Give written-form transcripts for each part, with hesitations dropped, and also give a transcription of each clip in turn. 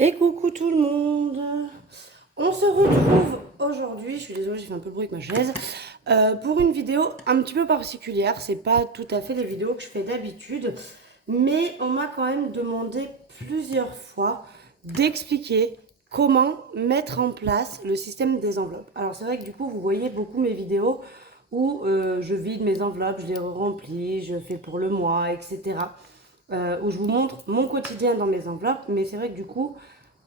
Et coucou tout le monde. On se retrouve aujourd'hui, je suis désolée, j'ai fait un peu de bruit avec ma chaise, pour une vidéo un petit peu particulière. C'est pas tout à fait les vidéos que je fais d'habitude, mais on m'a quand même demandé plusieurs fois d'expliquer comment mettre en place le système des enveloppes. Alors c'est vrai que du coup, vous voyez beaucoup mes vidéos où je vide mes enveloppes, je les remplis, je fais pour le mois, etc. Où je vous montre mon quotidien dans mes enveloppes. Mais c'est vrai que du coup,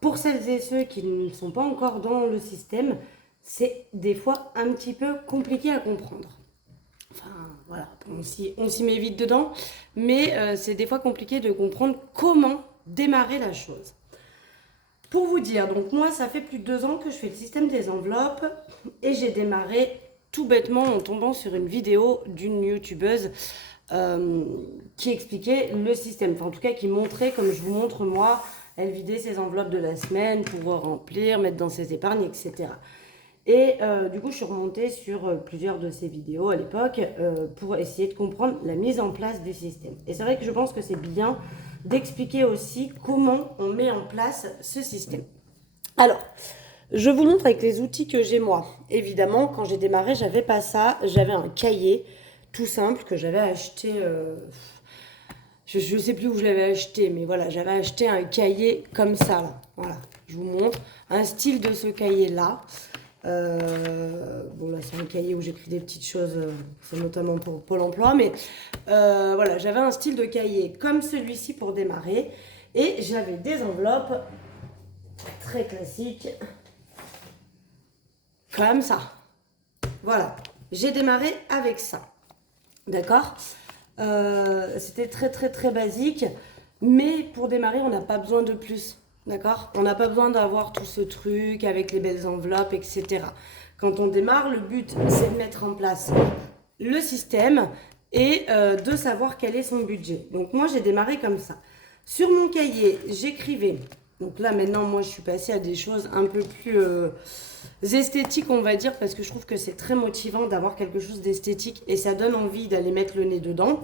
pour celles et ceux qui ne sont pas encore dans le système, c'est des fois un petit peu compliqué à comprendre. Enfin, voilà, on s'y met vite dedans, mais c'est des fois compliqué de comprendre comment démarrer la chose. Pour vous dire, donc moi, ça fait plus de 2 ans que je fais le système des enveloppes et j'ai démarré tout bêtement en tombant sur une vidéo d'une youtubeuse euh, qui expliquait le système, enfin en tout cas qui montrait comme je vous montre moi, elle vidait ses enveloppes de la semaine pour remplir, mettre dans ses épargnes, etc. Et du coup, je suis remontée sur plusieurs de ces vidéos à l'époque pour essayer de comprendre la mise en place du système. Et c'est vrai que je pense que c'est bien d'expliquer aussi comment on met en place ce système. Alors, je vous montre avec les outils que j'ai moi. Évidemment, quand j'ai démarré, j'avais pas ça. J'avais un cahier tout simple que j'avais acheté. Je ne sais plus où je l'avais acheté, mais voilà, j'avais acheté un cahier comme ça là. Voilà, je vous montre un style de ce cahier là. Bon là c'est un cahier où j'écris des petites choses, c'est notamment pour Pôle Emploi, mais voilà, j'avais un style de cahier comme celui-ci pour démarrer et j'avais des enveloppes très classiques comme ça. Voilà, j'ai démarré avec ça, d'accord. C'était très très très basique, mais pour démarrer on n'a pas besoin de plus, d'accord. On n'a pas besoin d'avoir tout ce truc avec les belles enveloppes, etc. Quand on démarre, le but c'est de mettre en place le système et de savoir quel est son budget. Donc moi j'ai démarré comme ça. Sur mon cahier, j'écrivais. Donc là maintenant moi je suis passée à des choses un peu plus esthétiques on va dire parce que je trouve que c'est très motivant d'avoir quelque chose d'esthétique et ça donne envie d'aller mettre le nez dedans.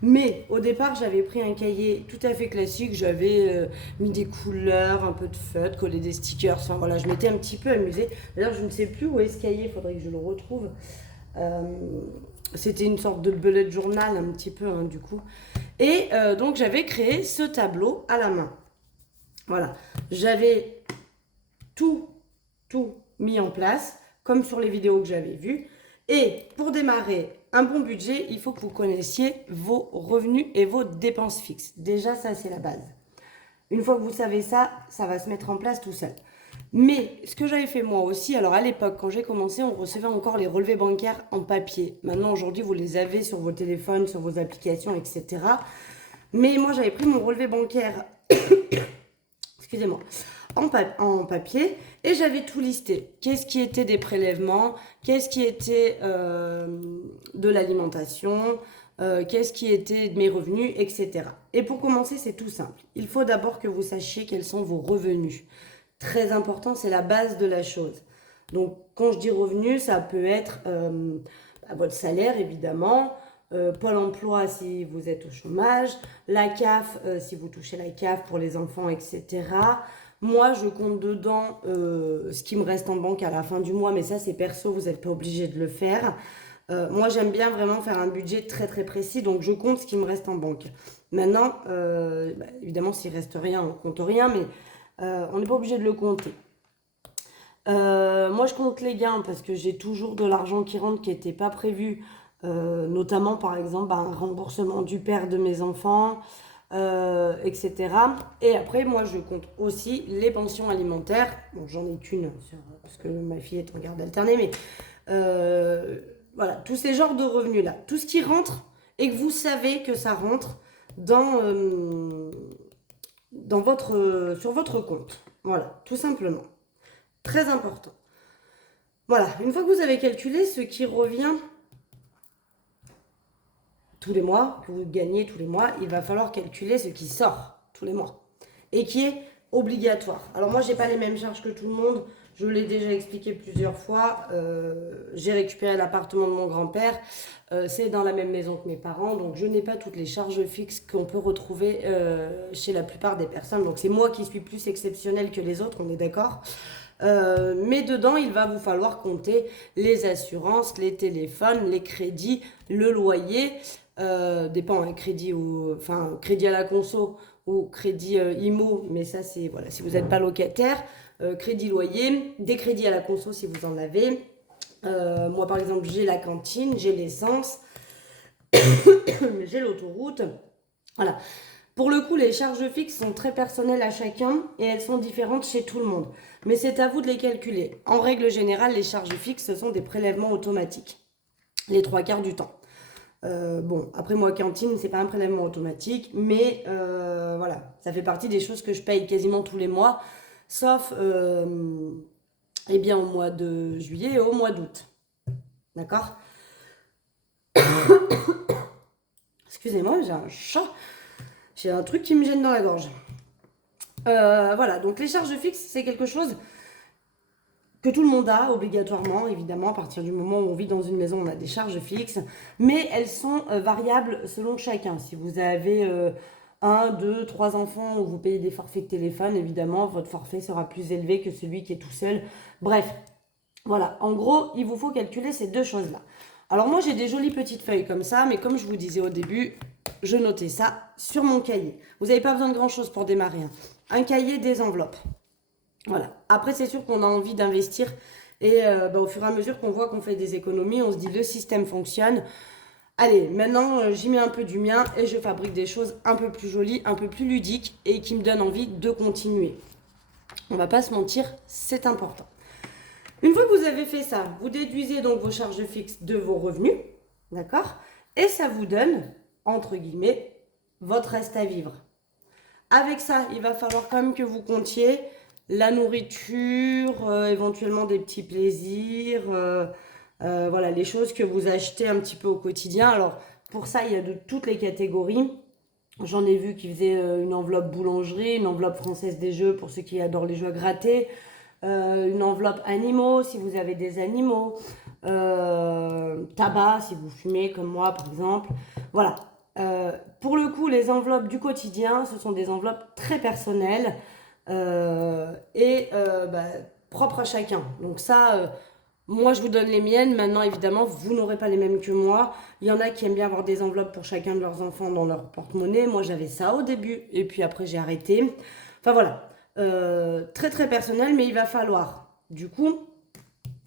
Mais au départ j'avais pris un cahier tout à fait classique, j'avais mis des couleurs, un peu de feutre, collé des stickers, enfin voilà je m'étais un petit peu amusée. D'ailleurs je ne sais plus où est ce cahier, il faudrait que je le retrouve. Euh, C'était une sorte de bullet journal un petit peu hein, du coup. Et donc j'avais créé ce tableau à la main. Voilà, j'avais tout, tout mis en place, comme sur les vidéos que j'avais vues. Et pour démarrer un bon budget, il faut que vous connaissiez vos revenus et vos dépenses fixes. Déjà, ça, c'est la base. Une fois que vous savez ça, ça va se mettre en place tout seul. Mais ce que j'avais fait moi aussi, alors à l'époque, quand j'ai commencé, on recevait encore les relevés bancaires en papier. Maintenant, aujourd'hui, vous les avez sur vos téléphones, sur vos applications, etc. Mais moi, j'avais pris mon relevé bancaire, excusez-moi, en papier et j'avais tout listé. Qu'est-ce qui était des prélèvements, qu'est-ce qui était de l'alimentation, qu'est-ce qui était de mes revenus, etc. Et pour commencer, c'est tout simple. Il faut d'abord que vous sachiez quels sont vos revenus. Très important, c'est la base de la chose. Donc, quand je dis revenus, ça peut être votre salaire, évidemment, Pôle emploi si vous êtes au chômage, la CAF si vous touchez la CAF pour les enfants, etc. Moi, je compte dedans ce qui me reste en banque à la fin du mois, mais ça, c'est perso, vous n'êtes pas obligé de le faire. Moi, j'aime bien vraiment faire un budget très très précis, donc je compte ce qui me reste en banque. Maintenant, évidemment, s'il reste rien, on compte rien, mais on n'est pas obligé de le compter. Moi, je compte les gains parce que j'ai toujours de l'argent qui rentre qui n'était pas prévu, notamment par exemple un remboursement du père de mes enfants, etc. Et après, moi, je compte aussi les pensions alimentaires. Bon, j'en ai qu'une parce que ma fille est en garde alternée, mais euh, voilà, tous ces genres de revenus-là, tout ce qui rentre et que vous savez que ça rentre dans sur votre compte. Voilà, tout simplement. Très important. Voilà, une fois que vous avez calculé ce qui revient tous les mois, que vous gagnez tous les mois, il va falloir calculer ce qui sort tous les mois et qui est obligatoire. Alors moi, j'ai pas les mêmes charges que tout le monde. Je l'ai déjà expliqué plusieurs fois. J'ai récupéré l'appartement de mon grand-père. C'est dans la même maison que mes parents. Donc, je n'ai pas toutes les charges fixes qu'on peut retrouver chez la plupart des personnes. Donc, c'est moi qui suis plus exceptionnelle que les autres, on est d'accord. Mais dedans, il va vous falloir compter les assurances, les téléphones, les crédits, le loyer. Dépend, un crédit ou enfin crédit à la conso ou crédit IMO, mais ça c'est voilà si vous n'êtes pas locataire. Crédit loyer, des crédits à la conso si vous en avez. Moi par exemple j'ai la cantine, j'ai l'essence, j'ai l'autoroute. Voilà. Pour le coup, les charges fixes sont très personnelles à chacun et elles sont différentes chez tout le monde. Mais c'est à vous de les calculer. En règle générale, les charges fixes, ce sont des prélèvements automatiques, les trois quarts du temps. Bon, après moi, cantine, c'est pas un prélèvement automatique, mais voilà, ça fait partie des choses que je paye quasiment tous les mois, sauf eh bien, au mois de juillet et au mois d'août. D'accord? Excusez-moi, j'ai un chat. J'ai un truc qui me gêne dans la gorge. Voilà, donc les charges fixes, c'est quelque chose que tout le monde a obligatoirement, évidemment, à partir du moment où on vit dans une maison, on a des charges fixes, mais elles sont variables selon chacun. Si vous avez un, deux, trois enfants où vous payez des forfaits de téléphone, évidemment, votre forfait sera plus élevé que celui qui est tout seul. Bref, voilà, en gros, il vous faut calculer ces deux choses-là. Alors moi, j'ai des jolies petites feuilles comme ça, mais comme je vous disais au début, je notais ça sur mon cahier. Vous n'avez pas besoin de grand-chose pour démarrer, hein. Un cahier, des enveloppes. Voilà. Après, c'est sûr qu'on a envie d'investir et au fur et à mesure qu'on voit qu'on fait des économies, on se dit le système fonctionne. Allez, maintenant, j'y mets un peu du mien et je fabrique des choses un peu plus jolies, un peu plus ludiques et qui me donnent envie de continuer. On va pas se mentir, c'est important. Une fois que vous avez fait ça, vous déduisez donc vos charges fixes de vos revenus, d'accord? Et ça vous donne, entre guillemets, votre reste à vivre. Avec ça, il va falloir quand même que vous comptiez la nourriture, éventuellement des petits plaisirs, voilà, les choses que vous achetez un petit peu au quotidien. Alors, pour ça, il y a de toutes les catégories. J'en ai vu qui faisaient une enveloppe boulangerie, une enveloppe française des jeux pour ceux qui adorent les jeux à gratter, une enveloppe animaux si vous avez des animaux, tabac si vous fumez comme moi par exemple. Voilà. Pour le coup, les enveloppes du quotidien, ce sont des enveloppes très personnelles et propres à chacun. Donc ça, moi je vous donne les miennes. Maintenant, évidemment, vous n'aurez pas les mêmes que moi. Il y en a qui aiment bien avoir des enveloppes pour chacun de leurs enfants dans leur porte-monnaie. Moi, j'avais ça au début et puis après, j'ai arrêté. Enfin voilà. Très très personnel, mais il va falloir du coup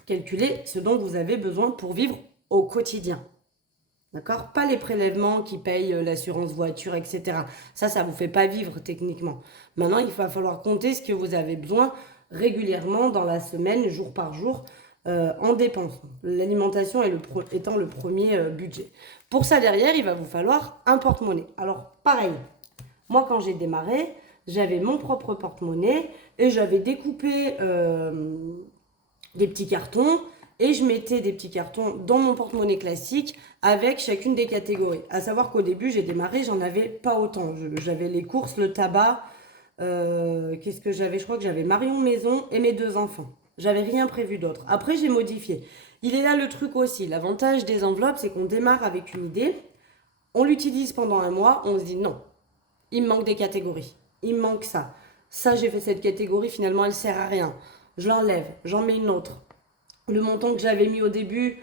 calculer ce dont vous avez besoin pour vivre au quotidien. D'accord? Pas les prélèvements qui payent l'assurance voiture, etc. Ça vous fait pas vivre techniquement. Maintenant, il va falloir compter ce que vous avez besoin régulièrement dans la semaine, jour par jour, en dépenses. L'alimentation étant le premier budget. Pour ça, derrière, il va vous falloir un porte-monnaie. Alors, pareil, moi, quand j'ai démarré, j'avais mon propre porte-monnaie et j'avais découpé des petits cartons et je mettais des petits cartons dans mon porte-monnaie classique avec chacune des catégories. À savoir qu'au début, j'ai démarré, j'en avais pas autant. J'avais les courses, le tabac, qu'est-ce que j'avais? Je crois que j'avais Marion Maison et mes deux enfants. J'avais rien prévu d'autre. Après, j'ai modifié. Il est là le truc aussi. L'avantage des enveloppes, c'est qu'on démarre avec une idée, on l'utilise pendant un mois, on se dit non, il me manque des catégories. Il me manque ça. Ça, j'ai fait cette catégorie, finalement, elle sert à rien. Je l'enlève, j'en mets une autre. Le montant que j'avais mis au début,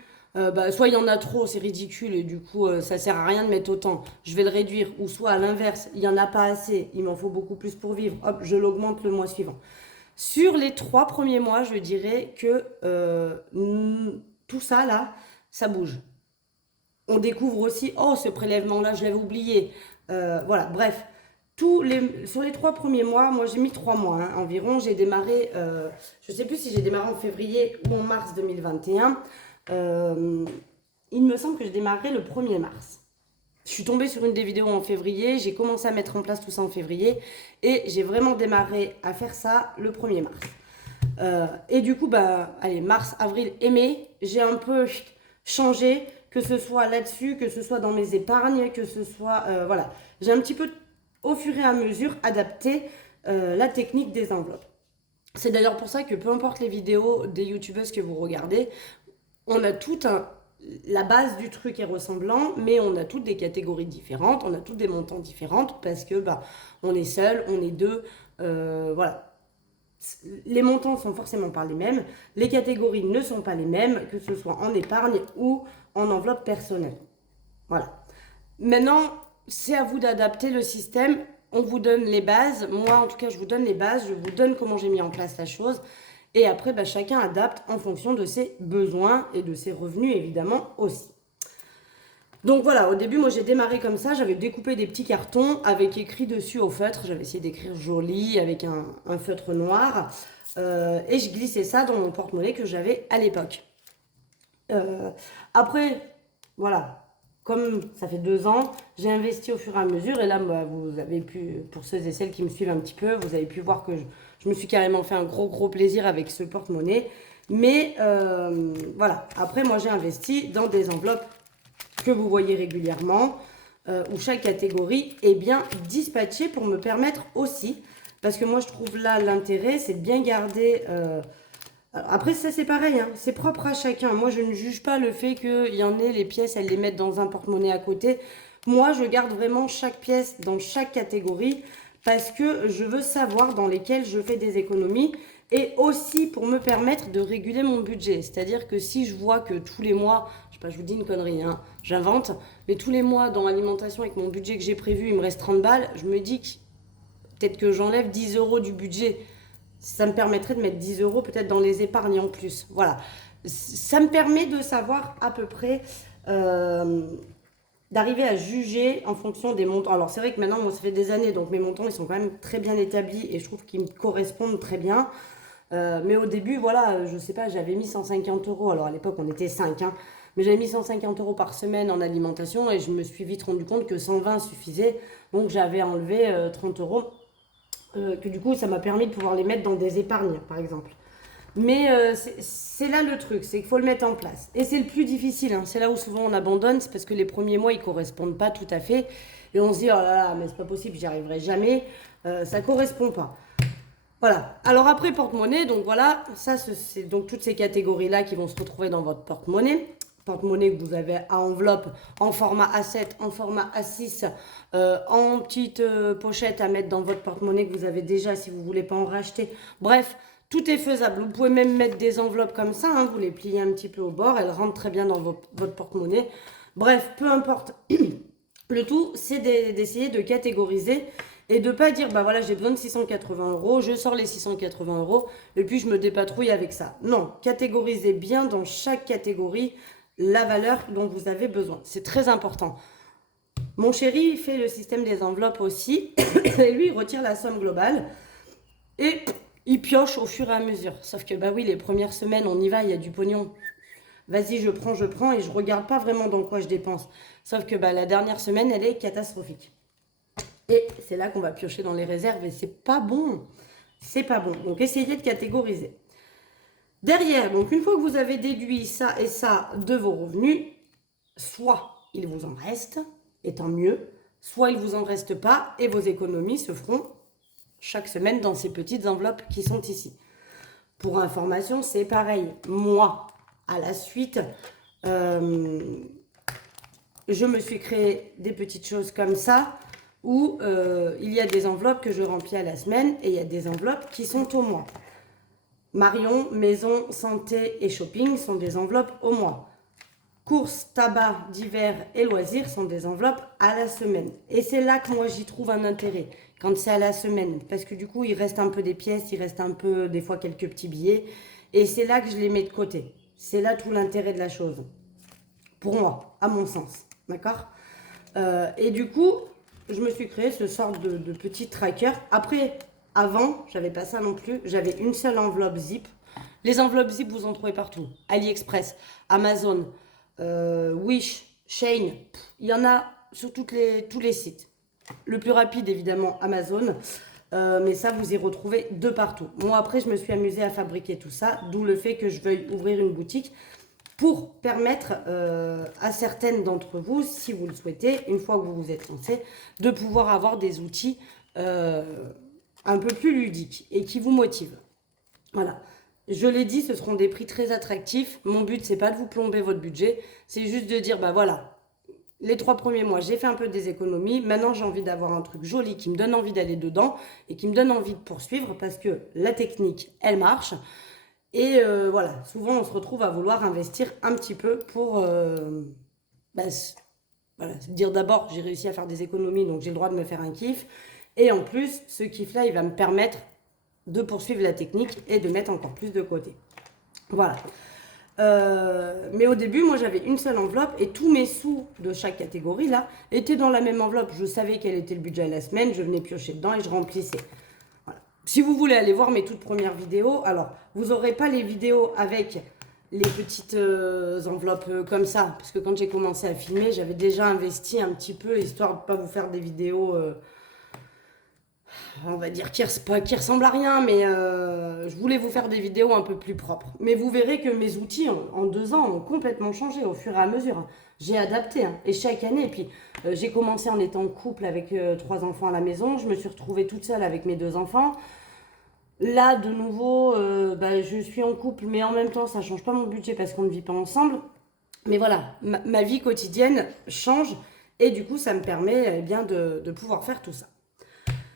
soit il y en a trop, c'est ridicule et du coup ça sert à rien de mettre autant, je vais le réduire, ou soit à l'inverse, il n'y en a pas assez, il m'en faut beaucoup plus pour vivre, hop, je l'augmente le mois suivant. Sur les 3 premiers mois, je dirais que tout ça là, ça bouge. On découvre aussi, oh ce prélèvement là, je l'avais oublié. Voilà, bref. Sur les 3 premiers mois, moi j'ai mis 3 mois hein, environ, j'ai démarré, je ne sais plus si j'ai démarré en février ou en mars 2021, il me semble que je démarrais le 1er mars. Je suis tombée sur une des vidéos en février, j'ai commencé à mettre en place tout ça en février et j'ai vraiment démarré à faire ça le 1er mars. Et du coup, allez, mars, avril et mai, j'ai un peu changé, que ce soit là-dessus, que ce soit dans mes épargnes, que ce soit, voilà, j'ai un petit peu au fur et à mesure adapter la technique des enveloppes. C'est d'ailleurs pour ça que peu importe les vidéos des youtubeuses que vous regardez, on a tout un... La base du truc est ressemblant, mais on a toutes des catégories différentes, on a toutes des montants différentes parce que bah, on est seul, on est deux, voilà. Les montants sont forcément pas les mêmes, les catégories ne sont pas les mêmes, que ce soit en épargne ou en enveloppe personnelle. Voilà. Maintenant, c'est à vous d'adapter le système. On vous donne les bases. Moi, en tout cas, je vous donne les bases. Je vous donne comment j'ai mis en place la chose. Et après, bah, chacun adapte en fonction de ses besoins et de ses revenus, évidemment, aussi. Donc voilà, au début, moi, j'ai démarré comme ça. J'avais découpé des petits cartons avec écrit dessus au feutre. J'avais essayé d'écrire joli avec un feutre noir. Et je glissais ça dans mon porte-monnaie que j'avais à l'époque. Après, voilà, comme ça fait 2 ans, j'ai investi au fur et à mesure. Et là, bah, vous avez pu, pour ceux et celles qui me suivent un petit peu, vous avez pu voir que je me suis carrément fait un gros plaisir avec ce porte-monnaie. Mais voilà, après, moi, j'ai investi dans des enveloppes que vous voyez régulièrement, où chaque catégorie est bien dispatchée pour me permettre aussi, parce que moi, je trouve là l'intérêt, c'est de bien garder... après, ça c'est pareil, hein, c'est propre à chacun. Moi, je ne juge pas le fait qu'il y en ait les pièces, elles les mettent dans un porte-monnaie à côté. Moi, je garde vraiment chaque pièce dans chaque catégorie parce que je veux savoir dans lesquelles je fais des économies et aussi pour me permettre de réguler mon budget. C'est-à-dire que si je vois que tous les mois, je sais pas, je vous dis une connerie, hein, j'invente, mais tous les mois dans l'alimentation avec mon budget que j'ai prévu, il me reste 30 balles, je me dis que peut-être que j'enlève 10 euros du budget. Ça me permettrait de mettre 10 euros peut-être dans les épargnes en plus. Voilà. Ça me permet de savoir à peu près, d'arriver à juger en fonction des montants. Alors c'est vrai que maintenant, moi, ça fait des années, donc mes montants, ils sont quand même très bien établis et je trouve qu'ils me correspondent très bien. Mais au début, voilà, je sais pas, j'avais mis 150 euros. Alors à l'époque, on était 5, hein, mais j'avais mis 150 euros par semaine en alimentation et je me suis vite rendu compte que 120 suffisait. Donc j'avais enlevé 30 euros. Que du coup, ça m'a permis de pouvoir les mettre dans des épargnes, par exemple. Mais c'est là le truc, c'est qu'il faut le mettre en place. Et c'est le plus difficile, hein. C'est là où souvent on abandonne, c'est parce que les premiers mois, ils ne correspondent pas tout à fait. Et on se dit, oh là là, mais c'est pas possible, j'y arriverai jamais. Ça ne correspond pas. Voilà. Alors après, porte-monnaie, donc voilà, ça c'est donc toutes ces catégories-là qui vont se retrouver dans votre porte-monnaie. Porte-monnaie que vous avez à enveloppe en format A7, en format A6, en petite pochette à mettre dans votre porte-monnaie que vous avez déjà si vous ne voulez pas en racheter. Bref, tout est faisable. Vous pouvez même mettre des enveloppes comme ça, hein, vous les pliez un petit peu au bord, elles rentrent très bien dans votre porte-monnaie. Bref, peu importe. Le tout, c'est d'essayer de catégoriser et de pas dire, bah voilà, j'ai besoin de 680 euros, je sors les 680 euros et puis je me dépatrouille avec ça. Non, catégorisez bien dans chaque catégorie la valeur dont vous avez besoin. C'est très important. Mon chéri fait le système des enveloppes aussi et lui, il retire la somme globale et il pioche au fur et à mesure. Sauf que, bah oui, les premières semaines, on y va, il y a du pognon. Vas-y, je prends et je regarde pas vraiment dans quoi je dépense. Sauf que bah, la dernière semaine, elle est catastrophique. Et c'est là qu'on va piocher dans les réserves et c'est pas bon. C'est pas bon. Donc essayez de catégoriser. Derrière, donc une fois que vous avez déduit ça et ça de vos revenus, soit il vous en reste, et tant mieux, soit il vous en reste pas et vos économies se feront chaque semaine dans ces petites enveloppes qui sont ici. Pour information, c'est pareil. Moi, à la suite, je me suis créé des petites choses comme ça où il y a des enveloppes que je remplis à la semaine et il y a des enveloppes qui sont au mois. Marion, maison, santé et shopping sont des enveloppes au mois. Courses, tabac, divers et loisirs sont des enveloppes à la semaine. Et c'est là que moi j'y trouve un intérêt, quand c'est à la semaine. Parce que du coup, il reste un peu des pièces, il reste un peu, des fois, quelques petits billets. Et c'est là que je les mets de côté. C'est là tout l'intérêt de la chose. Pour moi, à mon sens. D'accord ? Et du coup, je me suis créé ce sort de petit tracker. Après, avant, j'avais pas ça non plus. J'avais une seule enveloppe zip. Les enveloppes zip, vous en trouvez partout. AliExpress, Amazon, Wish, Shein. Il y en a sur tous les sites. Le plus rapide, évidemment, Amazon. Mais ça, vous y retrouvez de partout. Moi, après, je me suis amusée à fabriquer tout ça. D'où le fait que je veuille ouvrir une boutique pour permettre à certaines d'entre vous, si vous le souhaitez, une fois que vous vous êtes lancé, de pouvoir avoir des outils un peu plus ludiques et qui vous motivent. Voilà. Je l'ai dit, ce seront des prix très attractifs. Mon but, c'est pas de vous plomber votre budget, c'est juste de dire, bah voilà, les 3 premiers mois, j'ai fait un peu des économies. Maintenant, j'ai envie d'avoir un truc joli qui me donne envie d'aller dedans et qui me donne envie de poursuivre parce que la technique, elle marche. Et voilà, souvent, on se retrouve à vouloir investir un petit peu pour bah, voilà, se dire d'abord, j'ai réussi à faire des économies, donc j'ai le droit de me faire un kiff. Et en plus, ce kiff-là, il va me permettre de poursuivre la technique et de mettre encore plus de côté. Voilà. Mais au début, moi, j'avais une seule enveloppe et tous mes sous de chaque catégorie, là, étaient dans la même enveloppe. Je savais quel était le budget de la semaine, je venais piocher dedans et je remplissais. Voilà. Si vous voulez aller voir mes toutes premières vidéos, alors, vous n'aurez pas les vidéos avec les petites enveloppes comme ça, parce que quand j'ai commencé à filmer, j'avais déjà investi un petit peu, histoire de ne pas vous faire des vidéos... on va dire qui ressemble à rien, mais je voulais vous faire des vidéos un peu plus propres. Mais vous verrez que mes outils en 2 ans ont complètement changé au fur et à mesure. J'ai adapté, hein, et chaque année. Et puis j'ai commencé en étant couple avec 3 enfants à la maison. Je me suis retrouvée toute seule avec mes 2 enfants. Là, de nouveau, je suis en couple, mais en même temps, ça change pas mon budget parce qu'on ne vit pas ensemble. Mais voilà, ma vie quotidienne change et du coup, ça me permet bien de pouvoir faire tout ça.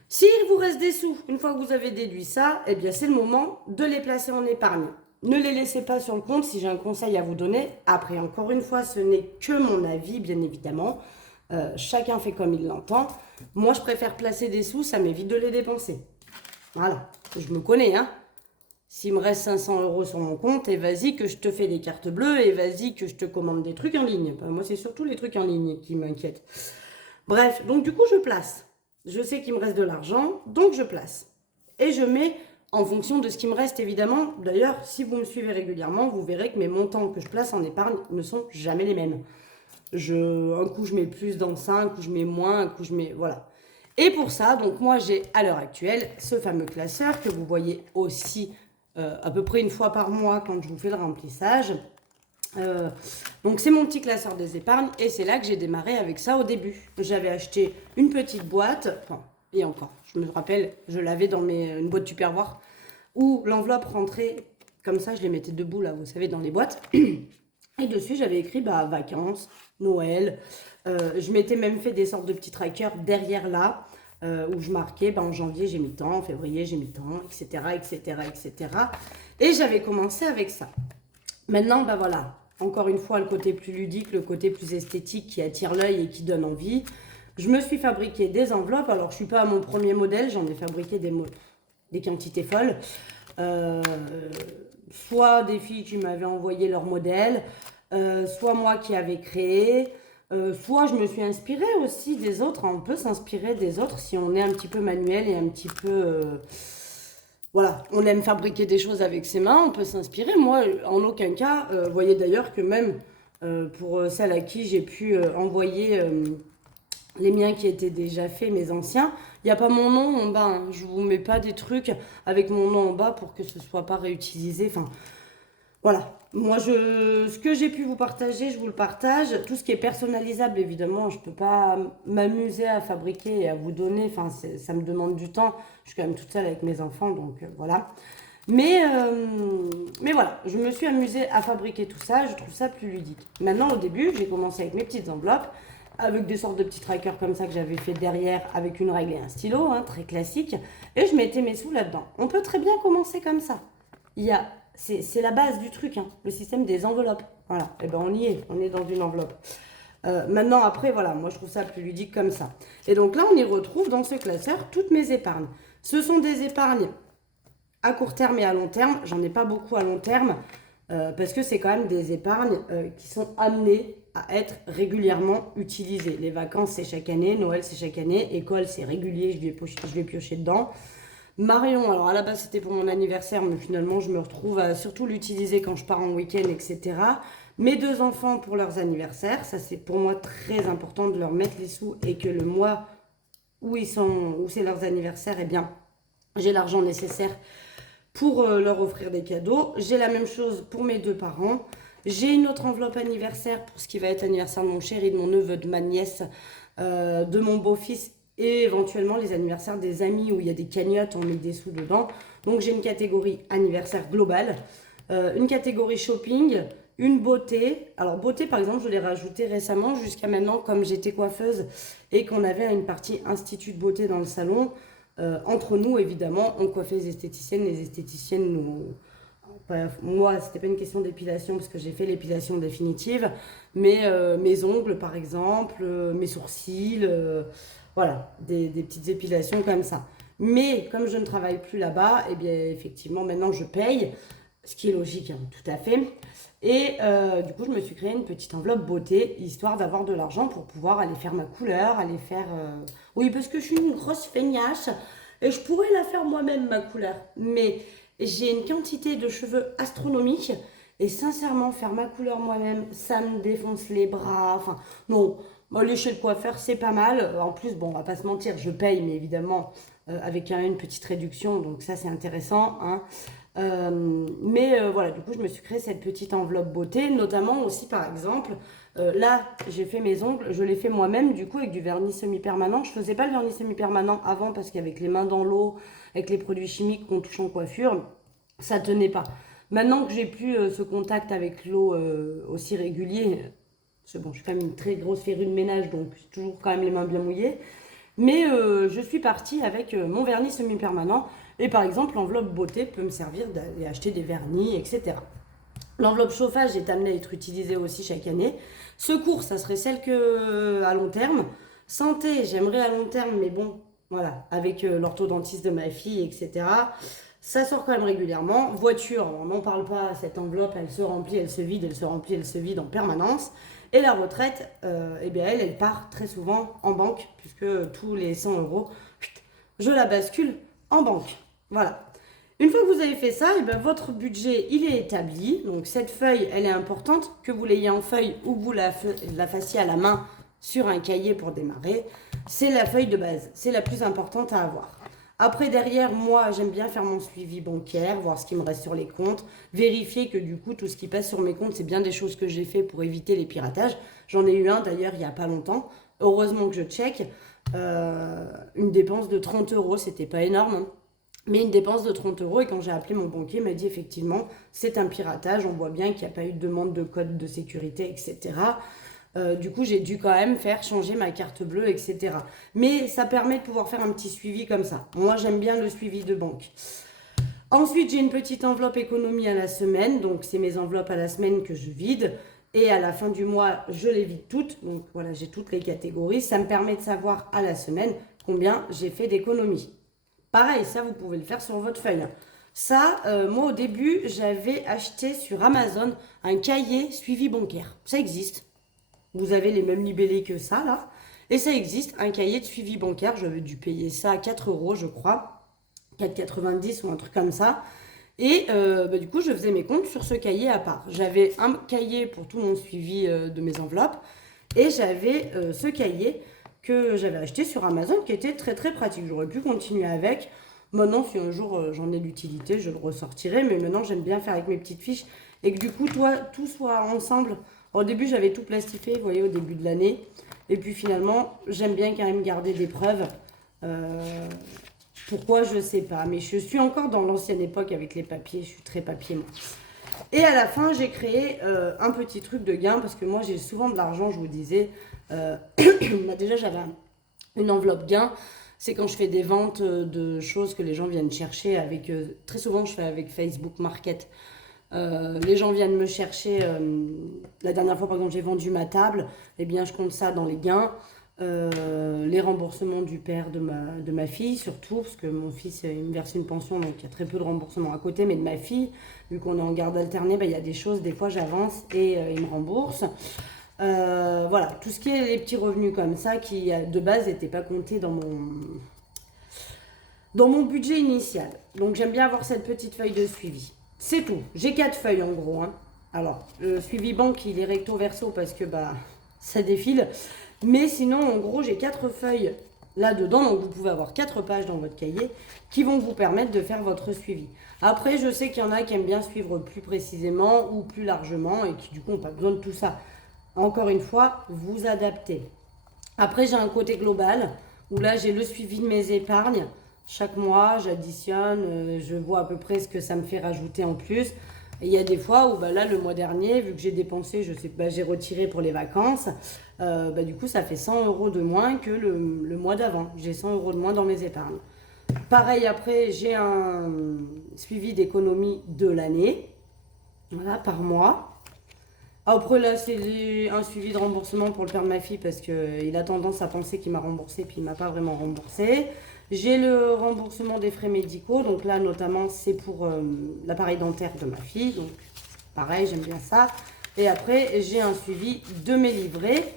S'il vous reste des sous, une fois que vous avez déduit ça, eh bien c'est le moment de les placer en épargne. Ne les laissez pas sur le compte si j'ai un conseil à vous donner. Après, encore une fois, ce n'est que mon avis, bien évidemment. Chacun fait comme il l'entend. Moi, je préfère placer des sous, ça m'évite de les dépenser. Voilà, je me connais, hein. S'il me reste 500 € sur mon compte, et vas-y que je te fais des cartes bleues, et vas-y que je te commande des trucs en ligne. Enfin, moi, c'est surtout les trucs en ligne qui m'inquiètent. Bref, donc du coup, je place. Je sais qu'il me reste de l'argent, donc je place. Et je mets en fonction de ce qui me reste, évidemment. D'ailleurs, si vous me suivez régulièrement, vous verrez que mes montants que je place en épargne ne sont jamais les mêmes. Un coup, je mets plus dans ça, un coup, je mets moins, un coup, je mets... Voilà. Et pour ça, donc moi, j'ai à l'heure actuelle ce fameux classeur que vous voyez aussi à peu près une fois par mois quand je vous fais le remplissage. Donc c'est mon petit classeur des épargnes et c'est là que j'ai démarré avec ça au début. J'avais acheté une petite boîte, enfin, et encore, je me rappelle, je l'avais dans une boîte Tupperware où l'enveloppe rentrait comme ça, je les mettais debout là, vous savez, dans les boîtes. Et dessus, j'avais écrit vacances, Noël. Je m'étais même fait des sortes de petits trackers derrière là où je marquais en janvier j'ai mis tant, en février j'ai mis tant, etc., etc., etc. Et j'avais commencé avec ça. Maintenant, voilà, encore une fois, le côté plus ludique, le côté plus esthétique qui attire l'œil et qui donne envie. Je me suis fabriqué des enveloppes. Alors, je ne suis pas à mon premier modèle, j'en ai fabriqué des quantités folles. Soit des filles qui m'avaient envoyé leur modèle, soit moi qui avais créé, soit je me suis inspirée aussi des autres. On peut s'inspirer des autres si on est un petit peu manuel et un petit peu... Voilà, on aime fabriquer des choses avec ses mains, on peut s'inspirer. Moi, en aucun cas, vous voyez d'ailleurs que même pour celles à qui j'ai pu envoyer les miens qui étaient déjà faits, mes anciens, il n'y a pas mon nom en bas. Hein. Je ne vous mets pas des trucs avec mon nom en bas pour que ce ne soit pas réutilisé. Enfin, voilà. Moi, ce que j'ai pu vous partager, je vous le partage. Tout ce qui est personnalisable, évidemment, je ne peux pas m'amuser à fabriquer et à vous donner. Enfin, ça me demande du temps. Je suis quand même toute seule avec mes enfants, donc voilà. Mais voilà, je me suis amusée à fabriquer tout ça. Je trouve ça plus ludique. Maintenant, au début, j'ai commencé avec mes petites enveloppes, avec des sortes de petits trackers comme ça que j'avais fait derrière, avec une règle et un stylo, hein, très classique. Et je mettais mes sous là-dedans. On peut très bien commencer comme ça. C'est la base du truc, hein, le système des enveloppes. Voilà, et on y est, on est dans une enveloppe. Maintenant, après, voilà, moi je trouve ça plus ludique comme ça. Et donc là, on y retrouve dans ce classeur toutes mes épargnes. Ce sont des épargnes à court terme et à long terme. J'en ai pas beaucoup à long terme parce que c'est quand même des épargnes qui sont amenées à être régulièrement utilisées. Les vacances, c'est chaque année. Noël, c'est chaque année. École, c'est régulier. Je vais piocher dedans. Marion, alors à la base c'était pour mon anniversaire, mais finalement je me retrouve à surtout l'utiliser quand je pars en week-end, etc. Mes 2 enfants pour leurs anniversaires, ça c'est pour moi très important de leur mettre les sous et que le mois où c'est leurs anniversaires, eh bien j'ai l'argent nécessaire pour leur offrir des cadeaux. J'ai la même chose pour mes 2 parents. J'ai une autre enveloppe anniversaire pour ce qui va être anniversaire de mon chéri, de mon neveu, de ma nièce, de mon beau-fils et éventuellement les anniversaires des amis où il y a des cagnottes, on met des sous dedans. Donc j'ai une catégorie anniversaire globale, une catégorie shopping, une beauté. Alors beauté par exemple, je l'ai rajouté récemment. Jusqu'à maintenant, comme j'étais coiffeuse et qu'on avait une partie institut de beauté dans le salon, entre nous évidemment, on coiffait les esthéticiennes. Les esthéticiennes nous... Moi, c'était pas une question d'épilation parce que j'ai fait l'épilation définitive, mais mes ongles par exemple, mes sourcils, voilà, des petites épilations comme ça. Mais comme je ne travaille plus là-bas, eh bien effectivement maintenant je paye, ce qui est logique, hein, tout à fait. Et du coup je me suis créé une petite enveloppe beauté, histoire d'avoir de l'argent pour pouvoir aller faire ma couleur, aller faire... Oui, parce que je suis une grosse feignasse et je pourrais la faire moi-même ma couleur, mais... J'ai une quantité de cheveux astronomique et sincèrement, faire ma couleur moi-même, ça me défonce les bras. Enfin, non, moi, aller chez le coiffeur, c'est pas mal. En plus, bon, on va pas se mentir, je paye, mais évidemment, avec quand même une petite réduction, donc ça, c'est intéressant, hein. Voilà, du coup, je me suis créé cette petite enveloppe beauté, notamment aussi, par exemple, là, j'ai fait mes ongles, je les fais moi-même, du coup, avec du vernis semi-permanent. Je faisais pas le vernis semi-permanent avant parce qu'avec les mains dans l'eau, avec les produits chimiques qu'on touche en coiffure, ça tenait pas. Maintenant que j'ai plus ce contact avec l'eau aussi régulier, parce que bon, je suis quand même une très grosse férue de ménage, donc j'ai toujours quand même les mains bien mouillées. Mais je suis partie avec mon vernis semi-permanent. Et par exemple, l'enveloppe beauté peut me servir d'aller acheter des vernis, etc. L'enveloppe chauffage est amenée à être utilisée aussi chaque année. Secours, ça serait celle que à long terme. Santé, j'aimerais à long terme, mais bon, voilà, avec l'orthodontiste de ma fille, etc. Ça sort quand même régulièrement. Voiture, on n'en parle pas, cette enveloppe, elle se remplit, elle se vide, elle se remplit, elle se vide en permanence. Et la retraite, eh bien elle part très souvent en banque, puisque tous les 100 euros, je la bascule en banque. Voilà. Une fois que vous avez fait ça, eh bien, votre budget, il est établi. Donc cette feuille, elle est importante, que vous l'ayez en feuille ou que vous la fassiez à la main sur un cahier pour démarrer. C'est la feuille de base, c'est la plus importante à avoir. Après, derrière, moi, j'aime bien faire mon suivi bancaire, voir ce qui me reste sur les comptes, vérifier que du coup, tout ce qui passe sur mes comptes, c'est bien des choses que j'ai fait pour éviter les piratages. J'en ai eu un d'ailleurs il n'y a pas longtemps. Heureusement que je check. Une dépense de 30 euros, c'était pas énorme, hein. Mais une dépense de 30 euros, et quand j'ai appelé mon banquier, il m'a dit effectivement, c'est un piratage, on voit bien qu'il n'y a pas eu de demande de code de sécurité, etc. Du coup, j'ai dû quand même faire changer ma carte bleue, etc. Mais ça permet de pouvoir faire un petit suivi comme ça. Moi, j'aime bien le suivi de banque. Ensuite, j'ai une petite enveloppe économie à la semaine. Donc, c'est mes enveloppes à la semaine que je vide. Et à la fin du mois, je les vide toutes. Donc, voilà, j'ai toutes les catégories. Ça me permet de savoir à la semaine combien j'ai fait d'économies. Pareil, ça, vous pouvez le faire sur votre feuille. Ça, moi, au début, j'avais acheté sur Amazon un cahier suivi bancaire. Ça existe. Vous avez les mêmes libellés que ça, là. Et ça existe, un cahier de suivi bancaire. J'avais dû payer ça à 4 euros, je crois. 4,90 ou un truc comme ça. Et du coup, je faisais mes comptes sur ce cahier à part. J'avais un cahier pour tout mon suivi de mes enveloppes. Et j'avais ce cahier que j'avais acheté sur Amazon qui était très très pratique. J'aurais pu continuer avec. Maintenant, si un jour j'en ai l'utilité, je le ressortirai. Mais maintenant, j'aime bien faire avec mes petites fiches. Et que du coup, tout soit ensemble. Au début, j'avais tout plastifié, vous voyez, au début de l'année. Et puis finalement, j'aime bien quand même garder des preuves. Pourquoi, je ne sais pas. Mais je suis encore dans l'ancienne époque avec les papiers. Je suis très papier, moi. Et à la fin, j'ai créé un petit truc de gain. Parce que moi, j'ai souvent de l'argent, je vous disais. Déjà, j'avais une enveloppe gain. C'est quand je fais des ventes de choses que les gens viennent chercher. Avec très souvent, je fais avec Facebook Market. Les gens viennent me chercher. La dernière fois, par exemple, j'ai vendu ma table. Eh bien, je compte ça dans les gains. Les remboursements du père de ma fille, surtout, parce que mon fils, il me verse une pension, donc il y a très peu de remboursements à côté. Mais de ma fille, vu qu'on est en garde alternée, il y a des choses, des fois, j'avance et il me rembourse. Voilà, tout ce qui est les petits revenus comme ça, qui de base n'étaient pas comptés dans mon budget initial. Donc, j'aime bien avoir cette petite feuille de suivi. C'est tout. J'ai 4 feuilles en gros, hein. Alors, le suivi banque, il est recto verso parce que ça défile. Mais sinon, en gros, j'ai 4 feuilles là-dedans. Donc, vous pouvez avoir 4 pages dans votre cahier qui vont vous permettre de faire votre suivi. Après, je sais qu'il y en a qui aiment bien suivre plus précisément ou plus largement et qui, du coup, n'ont pas besoin de tout ça. Encore une fois, vous adaptez. Après, j'ai un côté global où là, j'ai le suivi de mes épargnes. Chaque mois, j'additionne, je vois à peu près ce que ça me fait rajouter en plus. Et il y a des fois où là, le mois dernier, vu que j'ai dépensé, je sais pas, j'ai retiré pour les vacances, du coup, ça fait 100 euros de moins que le mois d'avant. J'ai 100 euros de moins dans mes épargnes. Pareil, après, j'ai un suivi d'économie de l'année, voilà, par mois. Après, là, c'est un suivi de remboursement pour le père de ma fille parce qu'il a tendance à penser qu'il m'a remboursé, puis il m'a pas vraiment remboursé. J'ai le remboursement des frais médicaux, donc là, notamment, c'est pour l'appareil dentaire de ma fille, donc pareil, j'aime bien ça. Et après, j'ai un suivi de mes livrets.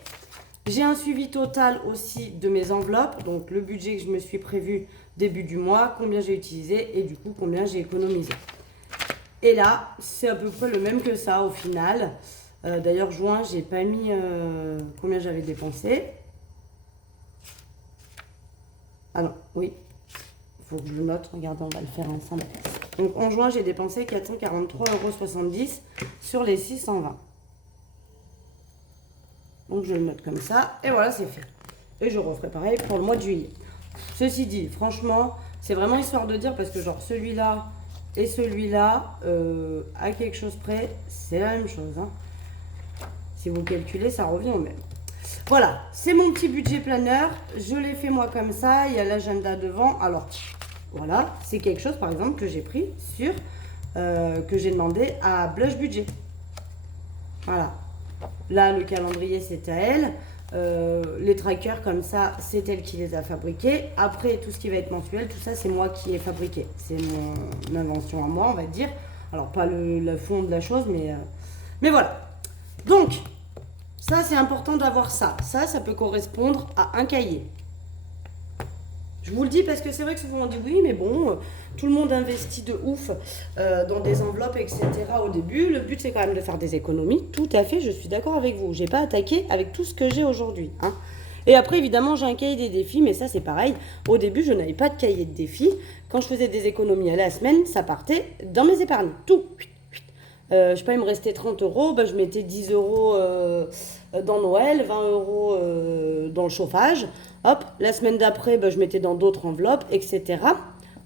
J'ai un suivi total aussi de mes enveloppes, donc le budget que je me suis prévu début du mois, combien j'ai utilisé et du coup combien j'ai économisé. Et là, c'est à peu près le même que ça au final. D'ailleurs, juin, j'ai pas mis combien j'avais dépensé. Ah non, oui, il faut que je le note. Regardez, on va le faire ensemble. Donc en juin, j'ai dépensé 443,70 € sur les 620. Donc je le note comme ça. Et voilà, c'est fait. Et je referai pareil pour le mois de juillet. Ceci dit, franchement, c'est vraiment histoire de dire parce que genre celui-là et celui-là, à quelque chose près, c'est la même chose. Hein. Si vous calculez, ça revient au même. Voilà, c'est mon petit budget planeur. Je l'ai fait moi comme ça. Il y a l'agenda devant. Alors, voilà, c'est quelque chose par exemple que j'ai pris sur, que j'ai demandé à Blush Budget. Voilà. Là, le calendrier, c'est à elle. Les trackers comme ça, c'est elle qui les a fabriqués. Après, tout ce qui va être mensuel, tout ça, c'est moi qui ai fabriqué. C'est mon invention à moi, on va dire. Alors, pas le fond de la chose, mais voilà. Donc, ça, c'est important d'avoir ça. Ça peut correspondre à un cahier. Je vous le dis parce que c'est vrai que souvent on dit oui, mais bon, tout le monde investit de ouf dans des enveloppes, etc. au début. Le but, c'est quand même de faire des économies. Tout à fait, je suis d'accord avec vous. J'ai pas attaqué avec tout ce que j'ai aujourd'hui. Hein. Et après, évidemment, j'ai un cahier des défis, mais ça, c'est pareil. Au début, je n'avais pas de cahier de défis. Quand je faisais des économies à la semaine, ça partait dans mes épargnes. Tout. Je sais pas, il me restait 30 euros, je mettais 10 euros dans Noël, 20 euros dans le chauffage. Hop, la semaine d'après, je mettais dans d'autres enveloppes, etc.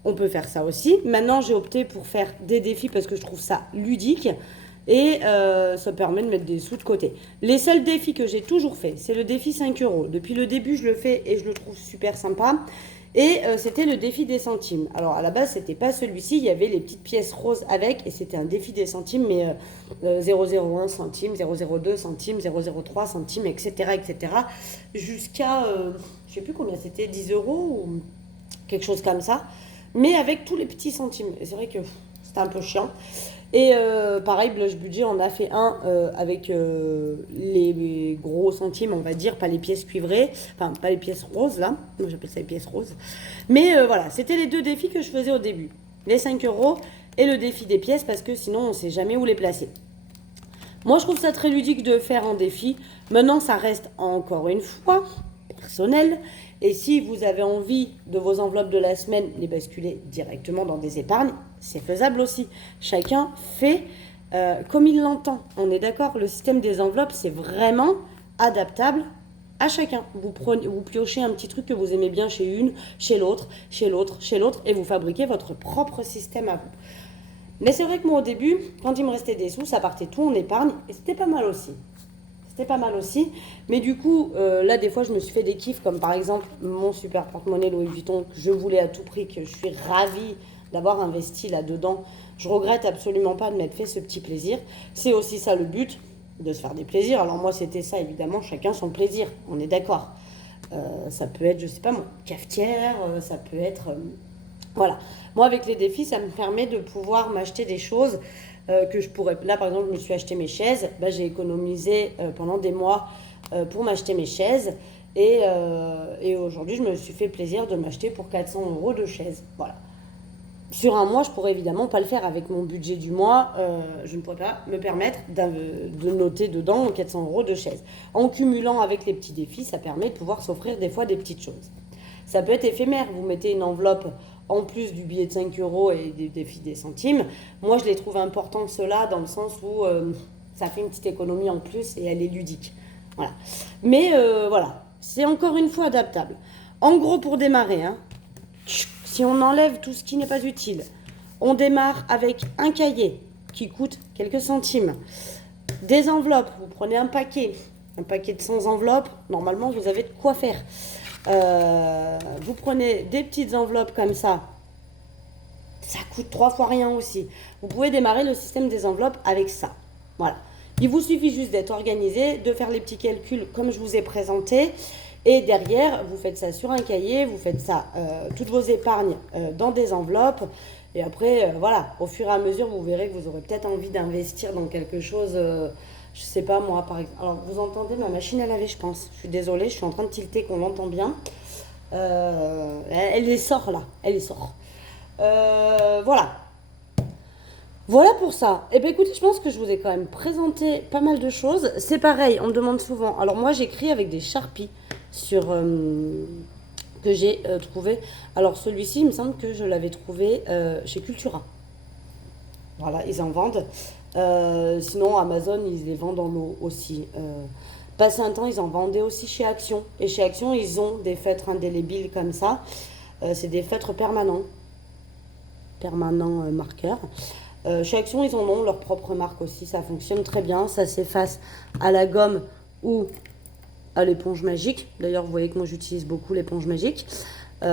On peut faire ça aussi. Maintenant, j'ai opté pour faire des défis parce que je trouve ça ludique et ça permet de mettre des sous de côté. Les seuls défis que j'ai toujours fait, c'est le défi 5 euros. Depuis le début, je le fais et je le trouve super sympa. Et c'était le défi des centimes. Alors à la base, c'était pas celui-ci, il y avait les petites pièces roses avec, et c'était un défi des centimes, mais 0,01 centimes, 0,02 centimes, 0,03 centimes, etc. etc. jusqu'à, je sais plus combien c'était, 10 euros ou quelque chose comme ça, mais avec tous les petits centimes. Et c'est vrai que c'était un peu chiant. Et pareil, Blush Budget en a fait un avec les gros centimes, on va dire, pas les pièces cuivrées, enfin pas les pièces roses là, moi j'appelle ça les pièces roses. Mais voilà, c'était les deux défis que je faisais au début. Les 5 euros et le défi des pièces parce que sinon on ne sait jamais où les placer. Moi je trouve ça très ludique de faire un défi. Maintenant ça reste encore une fois personnel. Et si vous avez envie de vos enveloppes de la semaine, les basculer directement dans des épargnes, c'est faisable aussi. Chacun fait comme il l'entend. On est d'accord, le système des enveloppes, c'est vraiment adaptable à chacun. Vous piochez un petit truc que vous aimez bien chez une, chez l'autre, chez l'autre, chez l'autre, et vous fabriquez votre propre système à vous. Mais c'est vrai que moi, au début, quand il me restait des sous, ça partait tout en épargne, et c'était pas mal aussi. C'était pas mal aussi. Mais du coup, là, des fois, je me suis fait des kiffs, comme par exemple mon super porte-monnaie Louis Vuitton, que je voulais à tout prix, que je suis ravie d'avoir investi là-dedans. Je regrette absolument pas de m'être fait ce petit plaisir. C'est aussi ça le but, de se faire des plaisirs. Alors moi, c'était ça, évidemment, chacun son plaisir. On est d'accord. Ça peut être, je sais pas moi, cafetière, ça peut être... voilà. Moi, avec les défis, ça me permet de pouvoir m'acheter des choses que je pourrais... Là, par exemple, je me suis acheté mes chaises. J'ai économisé pendant des mois pour m'acheter mes chaises. Et aujourd'hui, je me suis fait plaisir de m'acheter pour 400 euros de chaises. Voilà. Sur un mois, je pourrais évidemment pas le faire avec mon budget du mois. Je ne pourrais pas me permettre de noter dedans 400 euros de chaises. En cumulant avec les petits défis, ça permet de pouvoir s'offrir des fois des petites choses. Ça peut être éphémère. Vous mettez une enveloppe en plus du billet de 5 euros et des défis des centimes. Moi, je les trouve importants, ceux-là, dans le sens où ça fait une petite économie en plus et elle est ludique. Voilà. Mais voilà, c'est encore une fois adaptable. En gros, pour démarrer, hein, Si on enlève tout ce qui n'est pas utile, on démarre avec un cahier qui coûte quelques centimes. Des enveloppes, vous prenez un paquet de 100 enveloppes, normalement vous avez de quoi faire. Vous prenez des petites enveloppes comme ça coûte 3 fois rien aussi. Vous pouvez démarrer le système des enveloppes avec ça. Voilà. Il vous suffit juste d'être organisé, de faire les petits calculs comme je vous ai présenté. Et derrière, vous faites ça sur un cahier, vous faites ça, toutes vos épargnes dans des enveloppes. Et après, voilà, au fur et à mesure, vous verrez que vous aurez peut-être envie d'investir dans quelque chose, je sais pas moi, par exemple. Alors, vous entendez ma machine à laver, je pense. Je suis désolée, je suis en train de tilter qu'on l'entend bien. Elle les sort là, elle les sort. Voilà. Voilà pour ça. Et bien écoutez, je pense que je vous ai quand même présenté pas mal de choses. C'est pareil, on me demande souvent. Alors moi j'écris avec des Sharpies sur que j'ai trouvé. Alors celui-ci, il me semble que je l'avais trouvé chez Cultura. Voilà, ils en vendent. Sinon Amazon, ils les vendent en lot aussi. Passé un temps, ils en vendaient aussi chez Action. Et chez Action, ils ont des feutres indélébiles comme ça. C'est des feutres permanents marqueurs. Chez Action, ils en ont leur propre marque aussi. Ça fonctionne très bien. Ça s'efface à la gomme ou à l'éponge magique. D'ailleurs, vous voyez que moi, j'utilise beaucoup l'éponge magique. Mais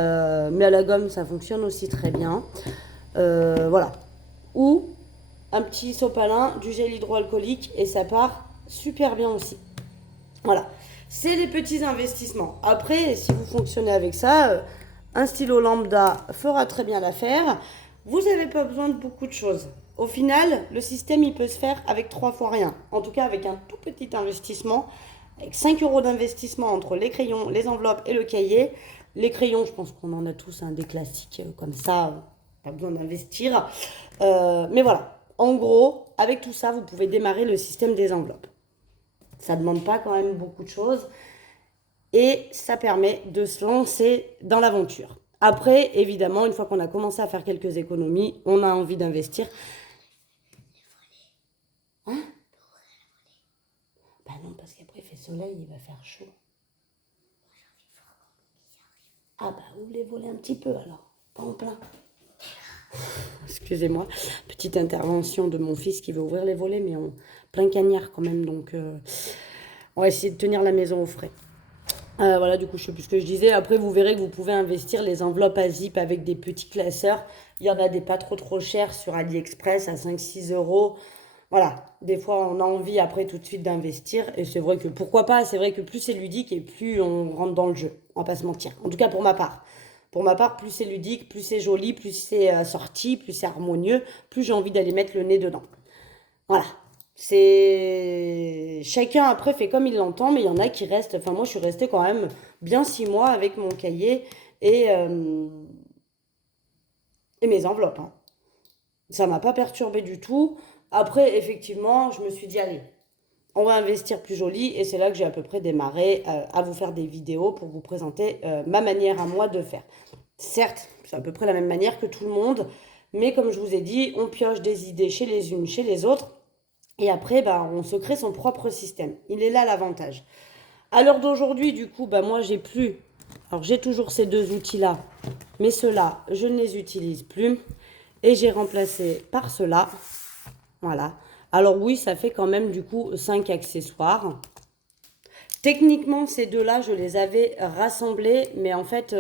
à la gomme, ça fonctionne aussi très bien. Voilà. Ou un petit sopalin, du gel hydroalcoolique et ça part super bien aussi. Voilà. C'est les petits investissements. Après, si vous fonctionnez avec ça, un stylo lambda fera très bien l'affaire. Vous n'avez pas besoin de beaucoup de choses. Au final, le système, il peut se faire avec 3 fois rien. En tout cas, avec un tout petit investissement, avec 5 € d'investissement entre les crayons, les enveloppes et le cahier. Les crayons, je pense qu'on en a tous des classiques comme ça, pas besoin d'investir. Mais voilà, en gros, avec tout ça, vous pouvez démarrer le système des enveloppes. Ça ne demande pas quand même beaucoup de choses et ça permet de se lancer dans l'aventure. Après, évidemment, une fois qu'on a commencé à faire quelques économies, on a envie d'investir. Hein? Bah non, parce qu'après, il fait soleil, il va faire chaud. Ah bah, ouvre les volets un petit peu alors, pas en plein. Excusez-moi, petite intervention de mon fils qui veut ouvrir les volets, mais en plein cagnard quand même, donc on va essayer de tenir la maison au frais. Voilà, du coup, je sais plus ce que je disais. Après, vous verrez que vous pouvez investir les enveloppes à zip avec des petits classeurs. Il y en a des pas trop chers sur AliExpress à 5-6 €. Voilà, des fois, on a envie après tout de suite d'investir. Et c'est vrai que pourquoi pas, c'est vrai que plus c'est ludique et plus on rentre dans le jeu. On va pas se mentir. En tout cas, pour ma part. Pour ma part, plus c'est ludique, plus c'est joli, plus c'est assorti, plus c'est harmonieux, plus j'ai envie d'aller mettre le nez dedans. Voilà. C'est chacun après fait comme il l'entend, mais il y en a qui restent. Enfin, moi, je suis restée quand même bien 6 mois avec mon cahier et mes enveloppes. Hein. Ça m'a pas perturbé du tout. Après, effectivement, je me suis dit, allez, on va investir plus joli. Et c'est là que j'ai à peu près démarré à vous faire des vidéos pour vous présenter ma manière à moi de faire. Certes, c'est à peu près la même manière que tout le monde. Mais comme je vous ai dit, on pioche des idées chez les unes, chez les autres. Et après, bah, on se crée son propre système. Il est là l'avantage. À l'heure d'aujourd'hui, du coup, bah, moi, j'ai plus. Alors, j'ai toujours ces deux outils-là. Mais ceux-là, je ne les utilise plus. Et j'ai remplacé par ceux-là. Voilà. Alors oui, ça fait quand même, du coup, 5 accessoires. Techniquement, ces deux-là, je les avais rassemblés. Mais en fait,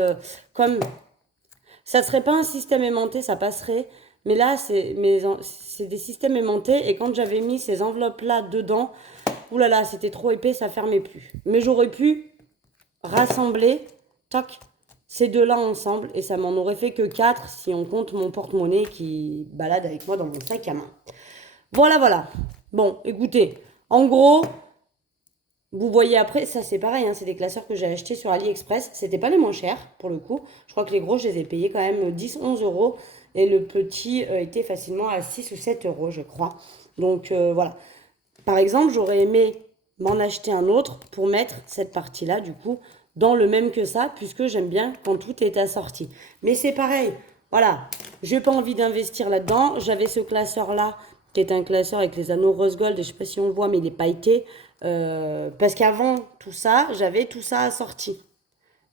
comme ça ne serait pas un système aimanté, ça passerait. Mais là, c'est des systèmes aimantés. Et quand j'avais mis ces enveloppes-là dedans, oulala, c'était trop épais, ça fermait plus. Mais j'aurais pu rassembler, tac, ces deux-là ensemble. Et ça m'en aurait fait que 4 si on compte mon porte-monnaie qui balade avec moi dans mon sac à main. Voilà, voilà. Bon, écoutez, en gros, vous voyez après, ça c'est pareil, hein, c'est des classeurs que j'ai achetés sur AliExpress. C'était pas les moins chers pour le coup. Je crois que les gros, je les ai payés quand même 10-11 €. Et le petit était facilement à 6 ou 7 € je crois. Donc voilà. Par exemple, j'aurais aimé m'en acheter un autre pour mettre cette partie-là, du coup, dans le même que ça, puisque j'aime bien quand tout est assorti. Mais c'est pareil, voilà. J'ai pas envie d'investir là-dedans. J'avais ce classeur-là, qui est un classeur avec les anneaux rose gold. Et je sais pas si on le voit, mais il est pailleté. Parce qu'avant tout ça, j'avais tout ça assorti.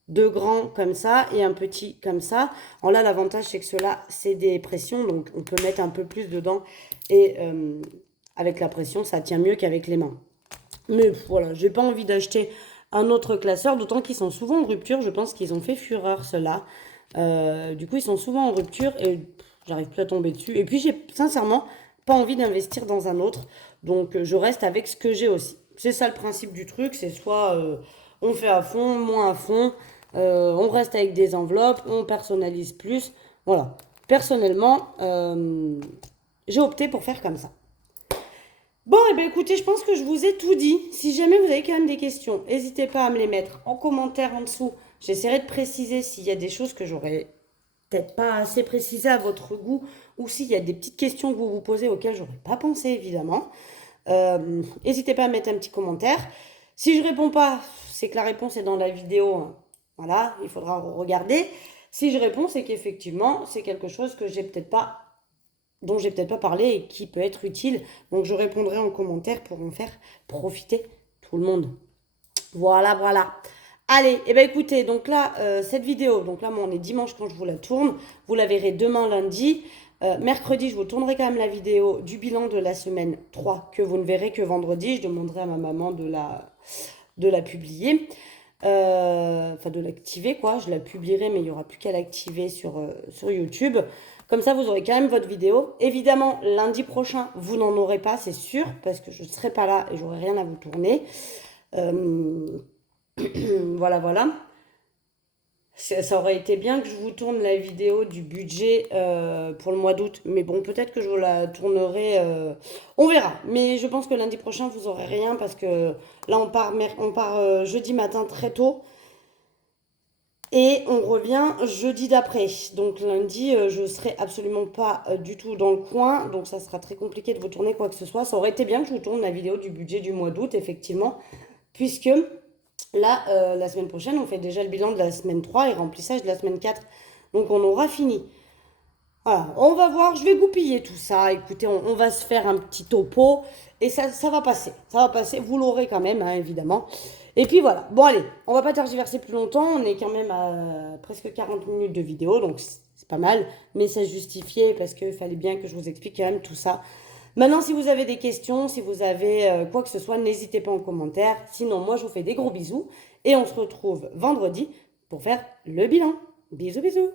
deux grands comme ça et un petit comme ça. Alors là, l'avantage, c'est que ceux-là, c'est des pressions, donc on peut mettre un peu plus dedans. Et avec la pression, ça tient mieux qu'avec les mains. Mais voilà, j'ai pas envie d'acheter un autre classeur, d'autant qu'ils sont souvent en rupture. Je pense qu'ils ont fait fureur, ceux-là. Du coup, ils sont souvent en rupture et j'arrive plus à tomber dessus. Et puis, j'ai sincèrement pas envie d'investir dans un autre. Donc, je reste avec ce que j'ai aussi. C'est ça le principe du truc. C'est soit on fait à fond, moins à fond. On reste avec des enveloppes, on personnalise plus. Voilà. Personnellement, j'ai opté pour faire comme ça. Bon, et bien écoutez, je pense que je vous ai tout dit. Si jamais vous avez quand même des questions, n'hésitez pas à me les mettre en commentaire en dessous. J'essaierai de préciser s'il y a des choses que j'aurais peut-être pas assez précisées à votre goût ou s'il y a des petites questions que vous vous posez auxquelles j'aurais pas pensé, évidemment. N'hésitez pas à mettre un petit commentaire. Si je réponds pas, c'est que la réponse est dans la vidéo, hein. Voilà, il faudra regarder. Si je réponds, c'est qu'effectivement, c'est quelque chose que j'ai peut-être pas dont j'ai peut-être pas parlé et qui peut être utile. Donc je répondrai en commentaire pour en faire profiter tout le monde. Voilà, voilà. Allez, et ben écoutez, donc là, cette vidéo, donc là, moi, on est dimanche quand je vous la tourne. Vous la verrez demain, lundi. Mercredi, je vous tournerai quand même la vidéo du bilan de la semaine 3 que vous ne verrez que vendredi. Je demanderai à ma maman de la publier. Enfin, de l'activer, quoi. Je la publierai, mais il n'y aura plus qu'à l'activer sur YouTube. Comme ça, vous aurez quand même votre vidéo. Évidemment, lundi prochain, vous n'en aurez pas, c'est sûr, parce que je ne serai pas là et j'aurai rien à vous tourner. Voilà, voilà. Ça aurait été bien que je vous tourne la vidéo du budget pour le mois d'août. Mais bon, peut-être que je vous la tournerai. On verra. Mais je pense que lundi prochain, vous aurez rien parce que là, on part jeudi matin très tôt. Et on revient jeudi d'après. Donc lundi, je serai absolument pas du tout dans le coin. Donc ça sera très compliqué de vous tourner quoi que ce soit. Ça aurait été bien que je vous tourne la vidéo du budget du mois d'août, effectivement. Puisque là, la semaine prochaine, on fait déjà le bilan de la semaine 3 et remplissage de la semaine 4. Donc on aura fini. Voilà, on va voir, je vais goupiller tout ça. Écoutez, on va se faire un petit topo et ça va passer. Ça va passer, vous l'aurez quand même, hein, évidemment. Et puis voilà, bon allez, on va pas tergiverser plus longtemps. On est quand même à presque 40 minutes de vidéo, donc c'est pas mal. Mais ça justifiait parce qu'il fallait bien que je vous explique quand même tout ça. Maintenant, si vous avez des questions, si vous avez quoi que ce soit, n'hésitez pas en commentaire. Sinon, moi, je vous fais des gros bisous et on se retrouve vendredi pour faire le bilan. Bisous, bisous.